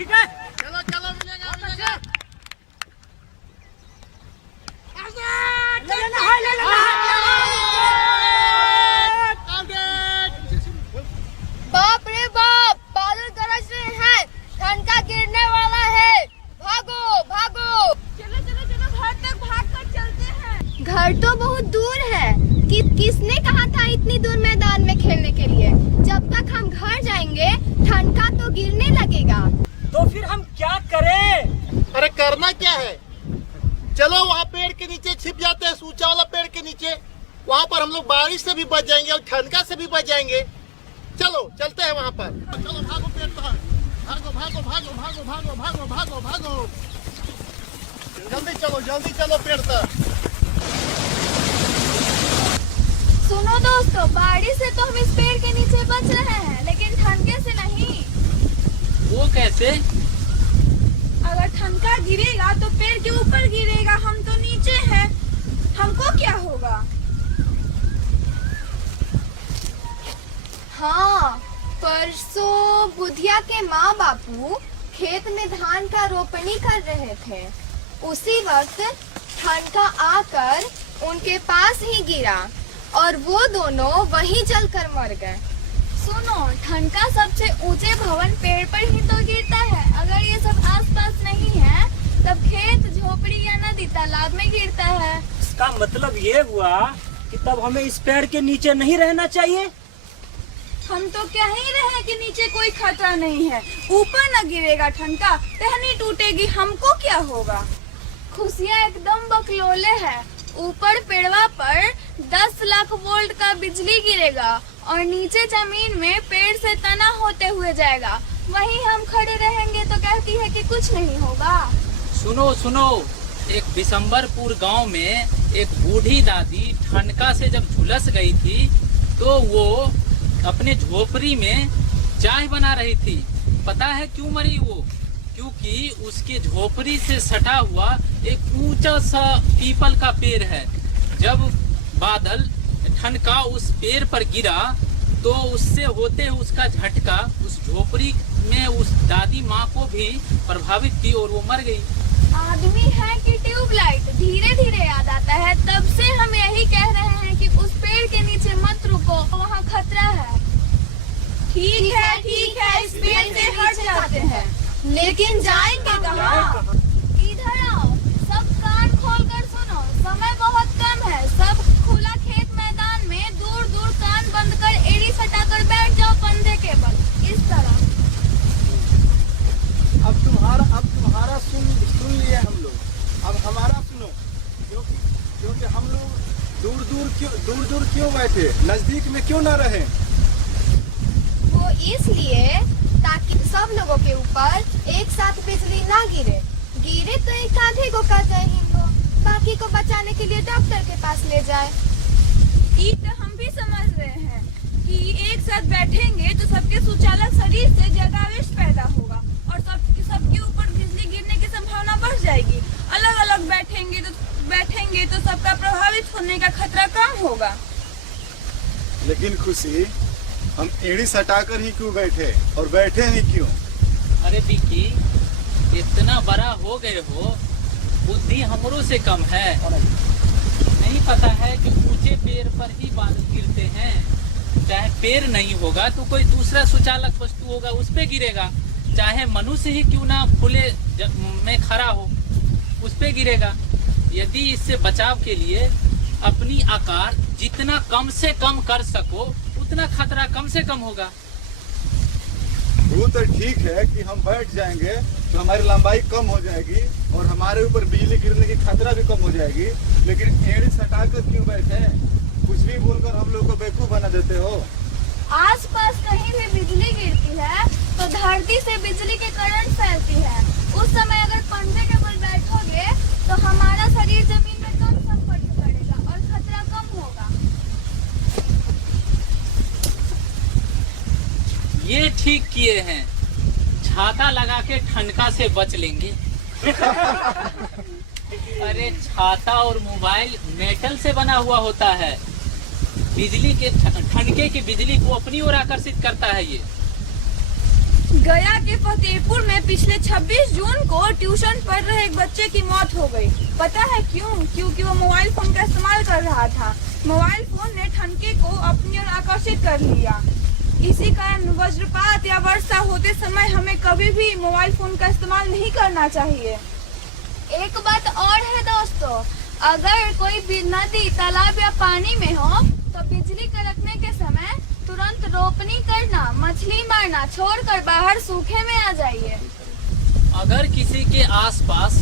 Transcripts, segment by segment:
ठीक है। चलो चलो मिलेगा मिलेगा। बाप रे बाप, बादल गरज रहे हैं, ठनका गिरने वाला है। भागो भागो। चलो चलो चलो, घर तक भागकर चलते हैं। घर तो बहुत दूर है। किसने कहा था इतनी दूर मैदान में खेलने के लिए? जब तक हम घर जाएंगे ठनका तो गिरने लगेगा। तो फिर हम क्या करें? अरे करना क्या है, चलो वहाँ पेड़ के नीचे छिप जाते हैं, ऊंचा वाला पेड़ के नीचे। वहाँ पर हम लोग बारिश से भी बच जाएंगे और ठनका से भी बच जाएंगे। चलो चलते हैं वहाँ पर। चलो भागो पेड़ पर, भागो भागो भागो भागो भागो भागो भागो भागो। जल्दी चलो पेड़ पर। सुनो दोस्तों, बारिश से तो हम इस पेड़ के नीचे बच रहे हैं, लेकिन ठनके से नहीं। वो कैसे? अगर ठनका गिरेगा तो पेड़ के ऊपर गिरेगा, हम तो नीचे हैं, हमको क्या होगा? हाँ, परसों बुधिया के माँ बापू खेत में धान का रोपनी कर रहे थे। उसी वक्त ठनका आकर उनके पास ही गिरा और वो दोनों वहीं जलकर मर गए। सुनो, ठनका सबसे ऊंचे भवन पेड़ पर ही तो गिरता है। अगर ये सब आसपास नहीं है तब खेत, झोपड़ी या नदी, तालाब में गिरता है। इसका मतलब ये हुआ कि तब हमें इस पेड़ के नीचे नहीं रहना चाहिए। हम तो कह ही रहे हैं कि नीचे कोई खतरा नहीं है। ऊपर न गिरेगा ठनका, टहनी टूटेगी, हमको क्या होगा? खुशियाँ एकदम बकलोले है। ऊपर पेड़वा पर 10 लाख वोल्ट का बिजली गिरेगा और नीचे जमीन में पेड़ से तना होते हुए जाएगा। वहीं हम खड़े रहेंगे तो कहती है कि कुछ नहीं होगा। सुनो सुनो, एक बिशंबरपुर गांव में एक बूढ़ी दादी ठनका से जब झुलस गई थी तो वो अपने झोपड़ी में चाय बना रही थी। पता है क्यों मरी वो? क्योंकि उसके झोपड़ी से सटा हुआ एक ऊंचा सा पीपल का पेड़ है। जब बादल ठनका उस पेड़ पर गिरा तो उससे होते उसका झटका उस झोपड़ी में उस दादी माँ को भी प्रभावित की और वो मर गई। आदमी है कि ट्यूबलाइट, धीरे धीरे याद आता है। तब से हम यही कह रहे हैं कि उस पेड़ के नीचे मत रुको, वहाँ खतरा है। ठीक है, इस पेड़ से हट जाते हैं, लेकिन जाएंगे कहाँ? इधर आओ, सब कान खोल कर सुनो। समय बहुत कम है, सब खुला खेत मैदान में दूर दूर कान बंद कर एड़ी सटाकर बैठ जाओ कंधे के बल, इस तरह। अब तुम्हारा सुन लिए हम लोग, अब हमारा सुनो। क्योंकि हम लोग दूर दूर क्यों बैठे, नजदीक में क्यों ना रहे? वो इसलिए ताकि सब लोगों के ऊपर एक साथ बिजली ना गिरे तो एक आधे को का जय हिंद हो, बाकी को बचाने के लिए डॉक्टर के पास ले जाए। ये तो हम भी समझ रहे हैं कि एक साथ बैठेंगे तो सबके सुचालक शरीर से जगावेश पैदा होगा और सबके ऊपर बिजली गिरने की संभावना बढ़ जाएगी। अलग अलग बैठेंगे तो सबका प्रभावित होने का खतरा कम होगा। लेकिन खुशी, हम एड़ी सटाकर ही क्यों बैठे और बैठे ही क्यों? अरे विकी, इतना बड़ा हो गए हो, बुद्धि हमरों से कम है। नहीं पता है कि ऊंचे पेड़ पर ही बादल गिरते हैं। चाहे पेड़ नहीं होगा तो कोई दूसरा सुचालक वस्तु होगा, उस पे गिरेगा। चाहे मनुष्य ही क्यों ना खुले में खड़ा हो, उस पे गिरेगा। यदि इससे बचाव के लिए अपनी आकार जितना कम से कम कर सको उतना खतरा कम से कम होगा। वो तो ठीक है कि हम बैठ जाएंगे तो हमारी लंबाई कम हो जाएगी और हमारे ऊपर बिजली गिरने की खतरा भी कम हो जाएगी। लेकिन एड़ी सटाकर क्यों बैठे? कुछ भी बोलकर हम लोग को बेवकूफ बना देते हो। आसपास कहीं भी बिजली गिरती है तो धरती से बिजली के करंट फैलती है। उस समय अगर पंखे के बल बैठोगे तो हमारा शरीर जमीन में कम संपर्क करेगा और खतरा कम होगा। ये ठीक किए हैं, छाता लगा के ठनका से बच लेंगे। अरे छाता और मोबाइल मेटल से बना हुआ होता है, बिजली के ठनके की बिजली को अपनी ओर आकर्षित करता है। ये गया के फतेहपुर में पिछले 26 जून को ट्यूशन पढ़ रहे एक बच्चे की मौत हो गई। पता है क्यों? क्योंकि वो मोबाइल फोन का इस्तेमाल कर रहा था। मोबाइल फोन ने ठनके को अपनी ओर आकर्षित कर लिया। इसी कारण वज्रपात या वर्षा होते समय हमें कभी भी मोबाइल फोन का इस्तेमाल नहीं करना चाहिए। एक बात और है दोस्तों, अगर कोई भी नदी, तालाब या पानी में हो तो बिजली कड़कने के समय तुरंत रोपनी करना, मछली मारना छोड़कर बाहर सूखे में आ जाइए। अगर किसी के आसपास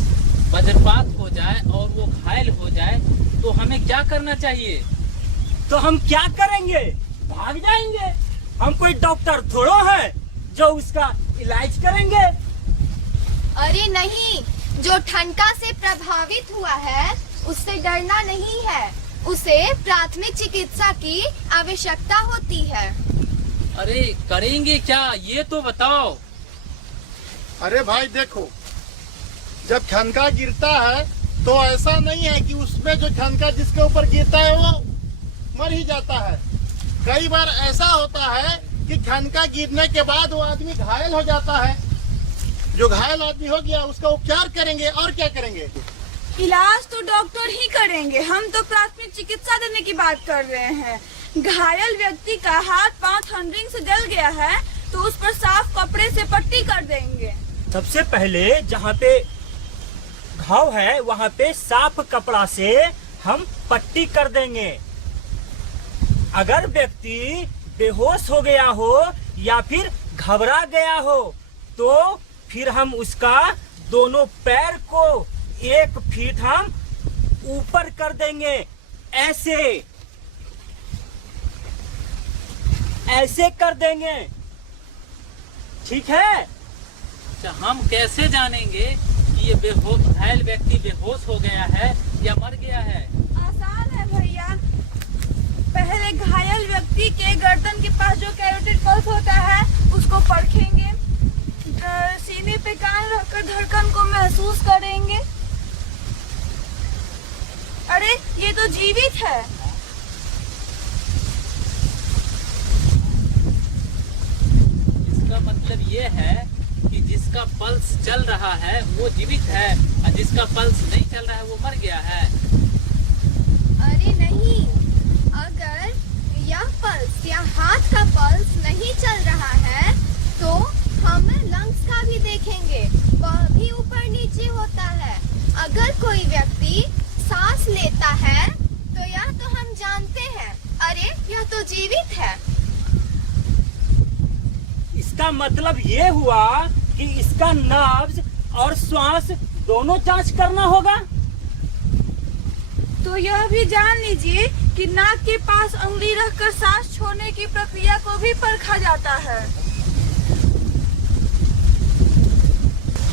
वज्रपात हो जाए और वो घायल हो जाए तो हमें क्या करना चाहिए? तो हम क्या करेंगे? भाग जाएंगे। हम कोई डॉक्टर थोड़ो है जो उसका इलाज करेंगे। अरे नहीं, जो ठनका से प्रभावित हुआ है उससे डरना नहीं है, उसे प्राथमिक चिकित्सा की आवश्यकता होती है। अरे करेंगे क्या, ये तो बताओ। अरे भाई देखो, जब ठनका गिरता है तो ऐसा नहीं है कि उसमें जो ठनका जिसके ऊपर गिरता है वो मर ही जाता है। कई बार ऐसा होता है कि ठनका गिरने के बाद वो आदमी घायल हो जाता है। जो घायल आदमी हो गया उसका उपचार करेंगे और क्या करेंगे? इलाज तो डॉक्टर ही करेंगे, हम तो प्राथमिक चिकित्सा देने की बात कर रहे हैं। घायल व्यक्ति का हाथ पांव थंडरिंग से जल गया है तो उस पर साफ कपड़े से पट्टी कर देंगे। सबसे पहले जहाँ पे घाव है वहाँ पे साफ कपड़ा से हम पट्टी कर देंगे। अगर व्यक्ति बेहोश हो गया हो या फिर घबरा गया हो तो फिर हम उसका दोनों पैर को 1 फीट हम ऊपर कर देंगे। ऐसे कर देंगे, ठीक है? अच्छा, हम कैसे जानेंगे कि ये घायल व्यक्ति बेहोश हो गया है या मर गया है? आसान है भैया, पहले घायल व्यक्ति के गर्दन के पास जो कैरोटिड पल्स होता है उसको परखेंगे, सीने पे कान रखकर धड़कन को महसूस करेंगे। अरे ये तो जीवित है। इसका मतलब ये है कि जिसका पल्स चल रहा है वो जीवित है और जिसका पल्स नहीं चल रहा है वो मर गया है। अरे नहीं, अगर यह पल्स या हाथ का पल्स नहीं चल रहा है तो हम लंग्स का भी देखेंगे, वह भी ऊपर नीचे होता है। अगर कोई व्यक्ति सांस लेता है तो यह तो हम जानते हैं, अरे यह तो जीवित है। इसका मतलब ये हुआ कि इसका नब्ज और श्वास दोनों जांच करना होगा। तो यह भी जान लीजिए कि नाक के पास उंगली रखकर सांस छोड़ने की प्रक्रिया को भी परखा जाता है।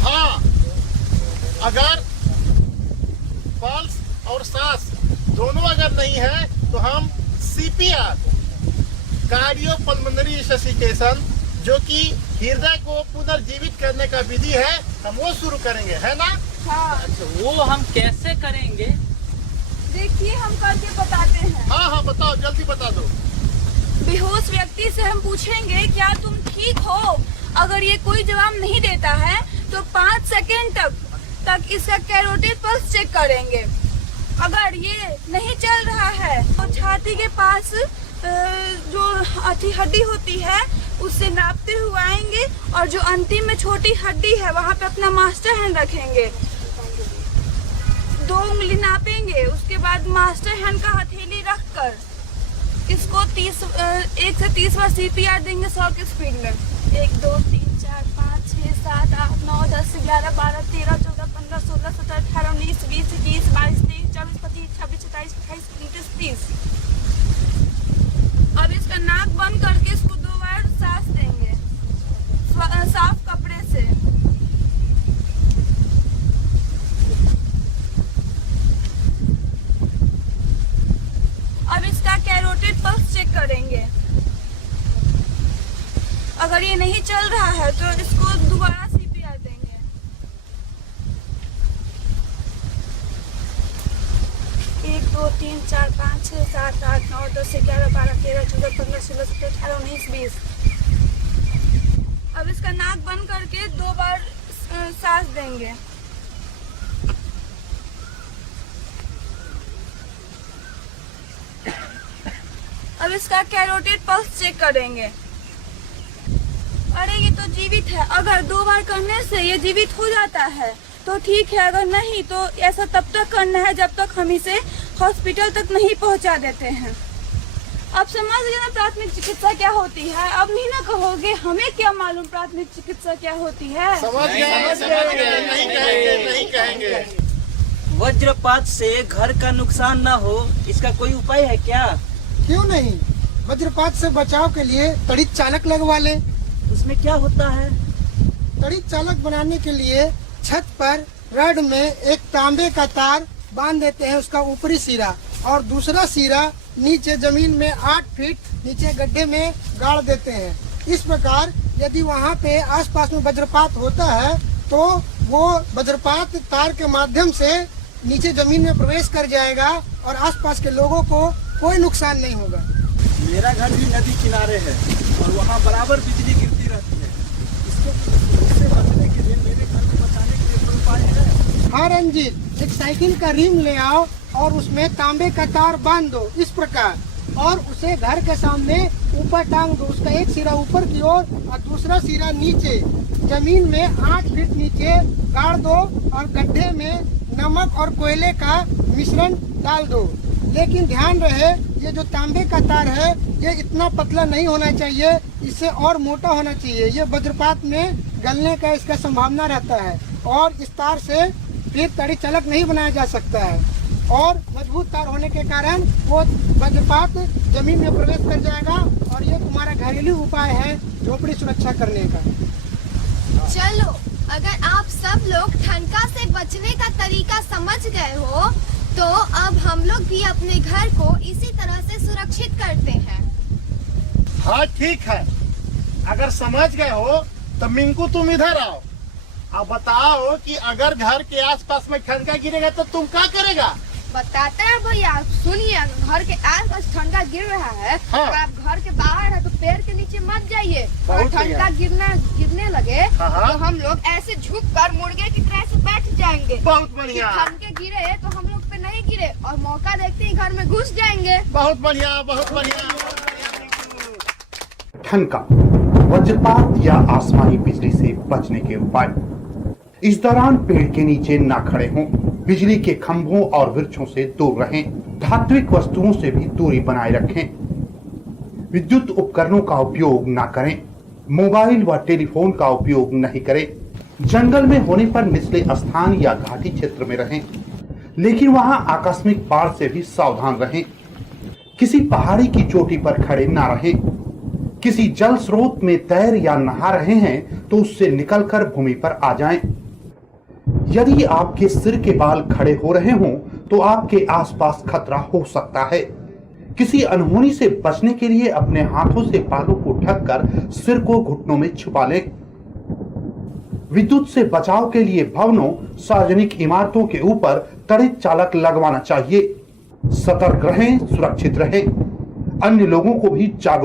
हाँ, अगर पल्स और सांस दोनों अगर नहीं है तो हम CPR, कार्डियोपल्मोनरी रिससिटेशन, जो कि हृदय को पुनर्जीवित करने का विधि है, हम वो शुरू करेंगे, है ना? हाँ, अच्छा, वो हम कैसे करेंगे? देखिए हम करके बताते हैं। हाँ हाँ बताओ, जल्दी बता दो। बेहोश व्यक्ति से हम पूछेंगे क्या तुम ठीक हो? अगर ये कोई जवाब नहीं देता है तो 5 सेकेंड तक इसका कैरोटिड पल्स चेक करेंगे। अगर ये नहीं चल रहा है तो छाती के पास जो हड्डी होती है उससे नापते हुए आएंगे और जो अंतिम में छोटी हड्डी है वहाँ पे अपना मास्टर हैंड रखेंगे, 2 उंगली नापेंगे। उसके बाद मास्टर हैंड का हथेली रखकर इसको 1 से 30 बार CPR देंगे 100 की स्पीड में। 1 2 3 4 5 6 7 8 9 10 11 12 13 14 15 16 17 18 19 20 21 22 23 24 25 26 27 28 29 30। अब इसका नाक बंद करके इसको 2 बार सांस देंगे साफ कपड़े से। अब इसका कैरोटिड पल्स चेक करेंगे। अगर ये नहीं चल रहा है तो इसको दोबारा CPR देंगे। एक 2 3 4 5 6 7 8 9 10 11 12 13 14 15 16 17 18 19 20। अब अब इसका नाक बंद करके 2 बार सांस देंगे। अब इसका कैरोटिड पल्स चेक करेंगे। अरे ये तो जीवित है। अगर 2 बार करने से ये जीवित हो जाता है तो ठीक है, अगर नहीं तो ऐसा तब तक करना है जब तक हम इसे हॉस्पिटल तक नहीं पहुंचा देते हैं। अब समझ गए ना प्राथमिक चिकित्सा क्या होती है? अब नहीं ना कहोगे हमें क्या मालूम प्राथमिक चिकित्सा क्या होती है? समझ गए, नहीं कहेंगे। वज्रपात से घर का नुकसान ना हो, इसका कोई उपाय है क्या? क्यों नहीं, वज्रपात से बचाव के लिए तड़ित चालक लगवा ले। उसमें क्या होता है? तड़ित चालक बनाने के लिए छत पर रड में एक तांबे का तार बांध देते हैं, उसका ऊपरी सिरा, और दूसरा सिरा नीचे जमीन में 8 फीट नीचे गड्ढे में गाड़ देते हैं। इस प्रकार यदि वहाँ पे आसपास में वज्रपात होता है तो वो वज्रपात तार के माध्यम से नीचे जमीन में प्रवेश कर जाएगा और आसपास के लोगों को कोई नुकसान नहीं होगा। मेरा घर भी नदी किनारे है और वहाँ बराबर बिजली गिरती रहती है। इससे बचने के लिए, मेरे घर को बचाने के लिए कोई उपाय है? हाँ रंजीत, एक साइकिल का रिम ले आओ और उसमें तांबे का तार बांध दो इस प्रकार, और उसे घर के सामने ऊपर टांग दो। उसका एक सिरा ऊपर की ओर और दूसरा सिरा नीचे जमीन में 8 फीट नीचे गाड़ दो और गड्ढे में नमक और कोयले का मिश्रण डाल दो। लेकिन ध्यान रहे, ये जो तांबे का तार है ये इतना पतला नहीं होना चाहिए, इससे और मोटा होना चाहिए। ये वज्रपात में गलने का इसका संभावना रहता है और इस तार से फिर तड़ित चालक नहीं बनाया जा सकता है, और मजबूत तार होने के कारण वो वज्रपात जमीन में प्रवेश कर जाएगा। और ये तुम्हारा घरेलू उपाय है झोपड़ी सुरक्षा करने का। चलो, अगर आप सब लोग ठनका से बचने का तरीका समझ गए हो तो अब हम लोग भी अपने घर को इसी तरह से सुरक्षित करते हैं। हाँ ठीक है, अगर समझ गए हो तो मिंकू तुम इधर आओ। अब बताओ कि अगर घर के आसपास में ठनका गिरेगा तो तुम क्या करेगा? बताते हैं भैया, सुनिए। घर के आसपास ठनका गिर रहा है हाँ। और आप घर के बाहर है तो पेड़ के नीचे मत जाइए। और बहुत ठनका गिरने लगे हाँ। तो हम लोग ऐसे झुक कर मुर्गे की तरह से बैठ जाएंगे। बहुत बढ़िया। ठनके गिरे तो हम लोग पे नहीं गिरे और मौका देखते ही घर में घुस जाएंगे। बहुत बढ़िया, बहुत बढ़िया। ठनका, वज्रपात या आसमानी बिजली से बचने के उपाय। इस दौरान पेड़ के नीचे ना खड़े हों, बिजली के खंभों और वृक्षों से दूर रहें, धात्विक वस्तुओं से भी दूरी बनाए रखें, विद्युत उपकरणों का उपयोग ना करें, मोबाइल व टेलीफोन का उपयोग नहीं करें, जंगल में होने पर निचले स्थान या घाटी क्षेत्र में रहें, लेकिन वहां आकस्मिक बाढ़ से भी सावधान रहें, किसी पहाड़ी की चोटी पर खड़े ना रहें, किसी जल स्रोत में तैर या नहा रहे हैं तो उससे निकलकर भूमि पर आ जाएं। यदि आपके सिर के बाल खड़े हो रहे हों तो आपके आसपास खतरा हो सकता है। किसी अनहोनी से बचने के लिए अपने हाथों से बालों को ढककर सिर को घुटनों में छुपा लें। विद्युत से बचाव के लिए भवनों, सार्वजनिक इमारतों के ऊपर तड़ित चालक लगवाना चाहिए। सतर्क रहें, सुरक्षित रहें, अन्य लोगों को भी जागरूक